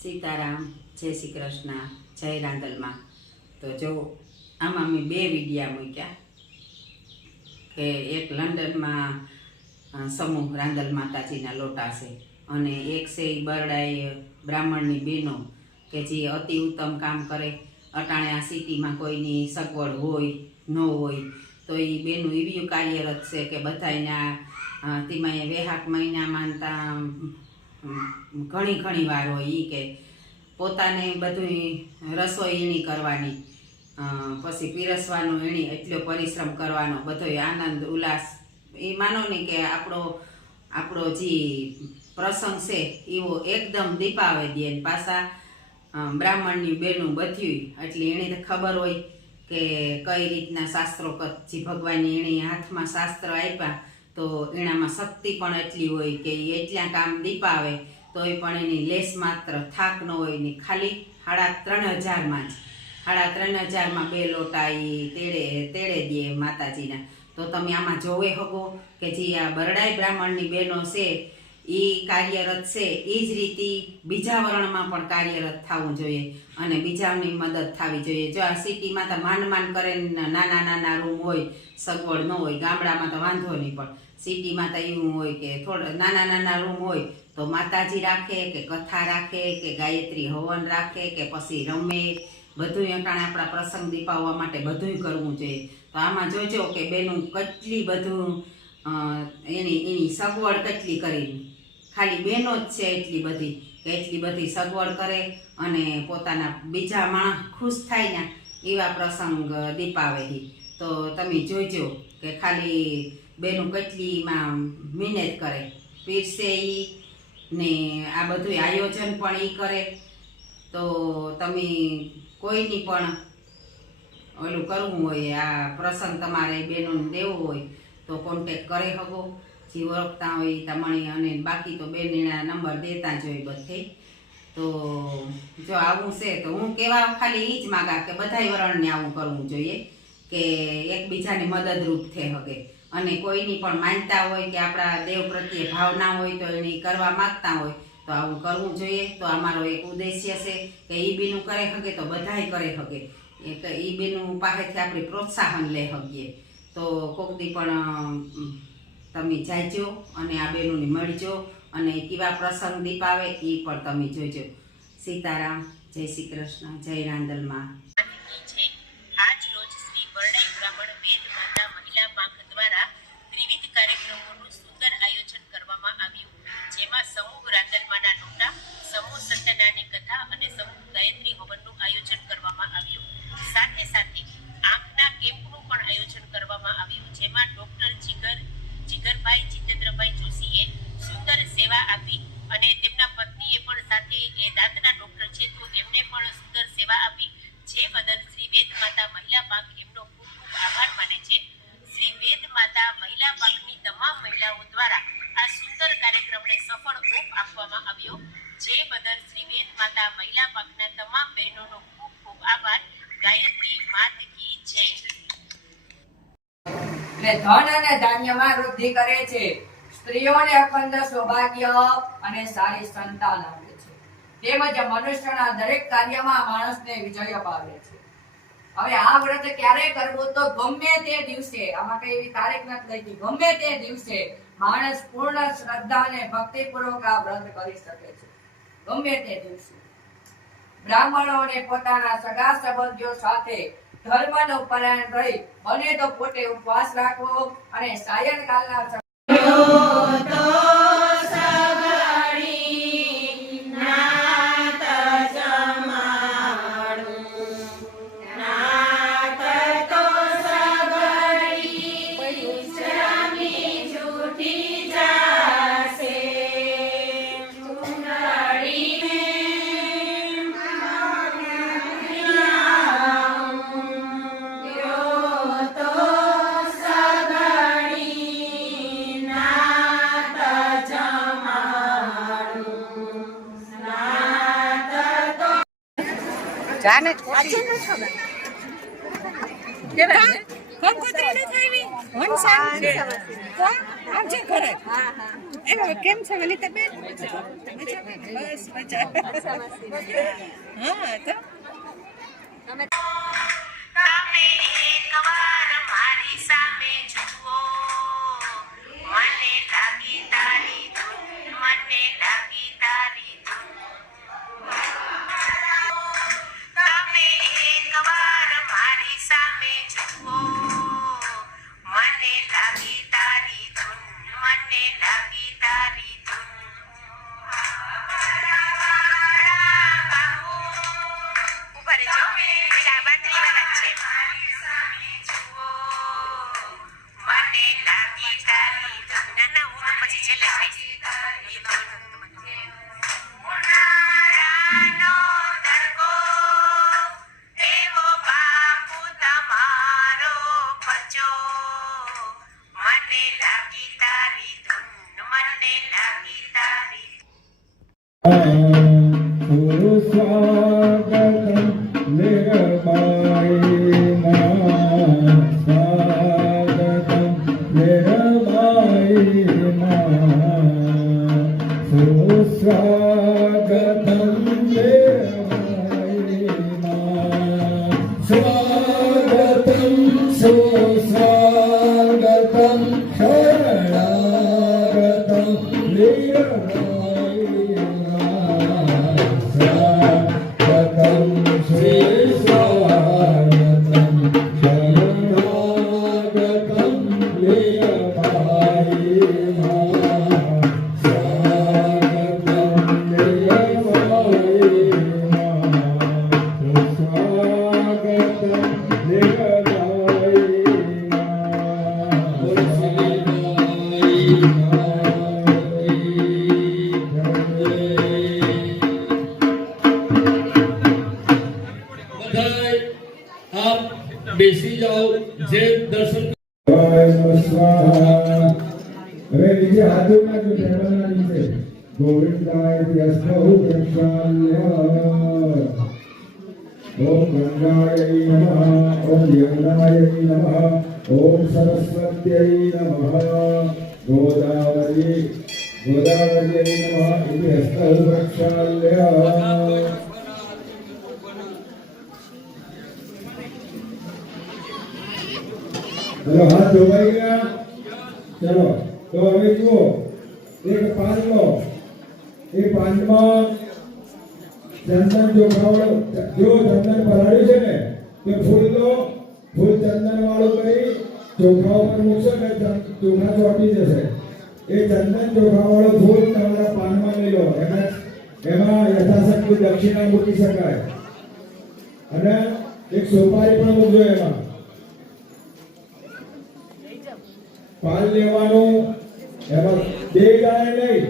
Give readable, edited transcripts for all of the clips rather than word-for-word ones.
સીતારામ, જય શ્રી કૃષ્ણ, જય રાંદલમાં. તો જો આમાં મેં બે વિડીયા મૂક્યા કે એક લંડનમાં સમૂહ રાંદલ માતાજીના લોટા છે અને એક છે એ બરડાઈ બ્રાહ્મણની બહેનો કે જે અતિ ઉત્તમ કામ કરે. અટાણે આ સિટીમાં કોઈની સગવડ હોય ન હોય તો એ બેનું એવી કાર્યરત છે કે બધાના તેમાં વેહાક મહિનામાં ઘણી વાર હોય એ કે પોતાને બધું રસોઈ એની કરવાની, પછી પીરસવાનું એની એટલો પરિશ્રમ કરવાનો, બધો આનંદ ઉલ્લાસ. એ માનો ને કે આપણો જે પ્રસંગ છે એવો એકદમ દીપાવે દે. પાછા બ્રાહ્મણની બેનું બધ્યું એટલે એને ખબર હોય કે કઈ રીતના શાસ્ત્રોકત જે ભગવાનની એણે હાથમાં શાસ્ત્ર આપ્યા તો એનામાં શક્તિ પણ એટલી હોય કે એટલા કામ દીપાવે તોય પણ એની લેસ માત્ર થાક ન હોય ને. ખાલી 3,500માં જ 3,500માં 2 લોટા એ તેડે દે માતાજીના. તો તમે આમાં જોવે હગો કે જે આ બરડાઈ બ્રાહ્મણની બહેનો છે એ કાર્યરત છે, એ જ રીતે બીજા વર્ણમાં પણ કાર્યરત થવું જોઈએ અને બીજાની મદદ થવી જોઈએ. જો આ સિટીમાં તો માન કરે, નાના રૂમ હોય, સગવડ ન હોય. ગામડામાં તો વાંધો નહીં, પણ સિટીમાં તો એવું હોય કે થોડા નાના રૂમ હોય તો માતાજી રાખે કે કથા રાખે કે ગાયત્રી હવન રાખે કે પછી રમે. બધું અટાણે આપણા પ્રસંગ દીપાવવા માટે બધું કરવું જોઈએ. તો આમાં જોજો કે બેનું કેટલી બધું એની સગવડ કેટલી કરી. ખાલી બહેનો જ છે એટલી બધી સગવડ કરે અને પોતાના બીજા માણસ ખુશ થાય ને એવા પ્રસંગ દીપાવે. તો તમે જોજો કે ખાલી બેનું કેટલીમાં મહેનત કરે, પીરસે ઈ ને આ બધું આયોજન પણ ઈ કરે. તો તમે કોઈની પણ ઓલું કરવું હોય, આ પ્રસંગ તમારે બહેનોને દેવો હોય તો કોન્ટેક કરે હગો. જે ઓળખતા હોય તમારી, અને બાકી તો બેનના નંબર દેતા જ હોય બધે. તો જો આવું છે તો હું કેવા ખાલી એ જ માગા કે બધાય વરણને આવું કરવું જોઈએ કે એકબીજાને મદદરૂપ થઈ શકે. અને કોઈની પણ માનતા હોય કે આપણા દેવ પ્રત્યે ભાવના હોય તો એને કરવા માગતા હોય તો આવું કરવું જોઈએ. તો અમારો એક ઉદ્દેશ્ય છે કે એ બીનું કરે શકે તો બધાય કરે શકે. તો એ બીનું પાસેથી આપણે પ્રોત્સાહન લઈ શકીએ. તો કોક દી પણ તમે જાયજો અને આ બેનોને મળજો અને કેવા પ્રસંગ દીપાવે એ પણ તમે જોજો. સીતારામ, જય શ્રી કૃષ્ણ, જય રાંદલમાં. આજ રોજ શ્રી બરડાઈ બ્રાહ્મણ વેદ માતા મહિલા પાંખ દ્વારા ત્રિવિધ કાર્યક્રમોનું સુંદર આયોજન કરવામાં આવ્યું, જેમાં સમૂહ રાંદલમાના લોટા, સમૂહ સત્યનારાયણની કથા અને સમૂહ ગાયત્રી હવનનું આયોજન કરવામાં આવ્યું. સાથે આંખના કેમ્પનું પણ આયોજન કરવામાં આવ્યું, જેમાં ડોક્ટર જીગરભાઈ જીતેન્દ્રભાઈ જોશીએ સુંદર સેવા આપી અને તેમના પત્નીએ પણ સાથે એ દાંતના ડોક્ટર છે તો એમને પણ સુંદર સેવા આપી. જે બદલ શ્રી વેદ માતા મહિલા પાંખ એમનો ખૂબ આભાર માને છે. શ્રી વેદ માતા મહિલા પાંખની તમામ મહિલાઓ દ્વારા આ સુંદર કાર્યક્રમને સફળ ઓપ આપવામાં આવ્યો. જે બદલ શ્રી વેદ માતા મહિલા પાંખના તમામ બહેનોનો ખૂબ આભાર. ગાયત્રી માત કી જય. ધન અને ધાન્યમાં વૃદ્ધિ કરે છે, સ્ત્રીઓને અખંડ સૌભાગ્ય અને સારી સંતાન આપે છે, તેમજ મનુષ્યના દરેક કાર્યમાં માણસને વિજય અપાવે છે. હવે આ વ્રત ક્યારે કરવું? તો ગમે તે દિવસે, આમાં કઈ એવી તારીખ નથી લખી, ગમે તે દિવસે માણસ પૂર્ણ શ્રદ્ધા અને ભક્તિપૂર્વક આ વ્રત કરી શકે છે. ગમે તે દિવસે બ્રાહ્મણોને પોતાના સગા સંબંધીઓ સાથે ધર્મનો પરાયણ રહી બને તો પોતે ઉપવાસ રાખવો અને સાયંકાલના જાને આજે ન ખબર કેવા કંકોત્રી ન થાવી હંસા આવજે ઘરે. કેમ છે વનિતાબેન? મજામાં? બસ મજા. હા તો તમે એકવાર મારી સામે જુઓ, મને લાગી તારી ધૂન, મને લાગી તારી ધૂન. તમે એકવાર મારી સામે જુઓ, મને લાગી તારી ધૂન, મને લાગી તારી ધૂન. ઉભા રહેજો, એટલે આ બાંધણીવાળા જ છે. મને લાગી તારી ધૂન. ના ના, હું તો પછી છેલ્લે થઈશ. ઈ ધૂન. ઉનાળાનો તડકો, એવો બાપુ તમારો બચો, મને લાગી તારી ધૂન, મને લાગી તારી ધૂન. સ્વાગતમ નિરમાયિમાં સ્વાગતમ નિરમાયિમાં સુસ્વાગતમ નિરમાયિમાં સ્વાગતમ સુસ્વાગતમ શરણાગતમ નિરમાયિમાં સ્વાગતમ સુસ્વાગતમ શરણાગતમ નિરમાયિમાં સ્વાગતમ નિરમાયિમાં સ્વાગતમ બધાય આપ બેસી જાઓ જે દર્શન સ્વાહા હવે નીચે હાથ જોડના જો ટેબલના નીચે ગોવિંદાય યસ્મહુ પ્રક્ષાલ્ય ઓમ ગંગાય નમઃ ઓમ યમુનાય નમઃ ઓમ સરસ્વત્यै નમઃ ગોદાવરી ગોદાવર્यै નમઃ ઇતિ હસ્તૌ પ્રક્ષાલ્ય चलो हाथ धोवाई गया चलो तो હવે જુઓ એક પાન લો એ પાનમાં ચંદન ચોખાવાળો જો ચંદન પલાળ્યું છે ને તો ફૂલ લો ફૂલ ચંદન વાળું કરી ચોખા ઉપર મૂકશો ને ચોખા ચોટી જશે એ ચંદન ચોખાવાળો ફૂલ તમારા પાનમાં લઈ લો એમાં યથાશક્તિ દક્ષિણા મૂકી શકાય અને એક સોપારી પણ મૂકજો એમાં પાન લેવાનું એમાં બે ગાય નહીં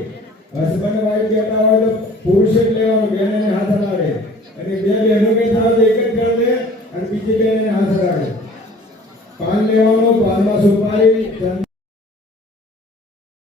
હસબન્ડ વાઈફ બેઠા હોય તો પુરુષે જ લેવાનું બેન એને હાથ હલાવે અને બે બહેનો બેઠા હોય તો એક જ કરી દે અને બીજી બેન એને હાથ હલાવે પાન લેવાનું પાનમાં સુપારી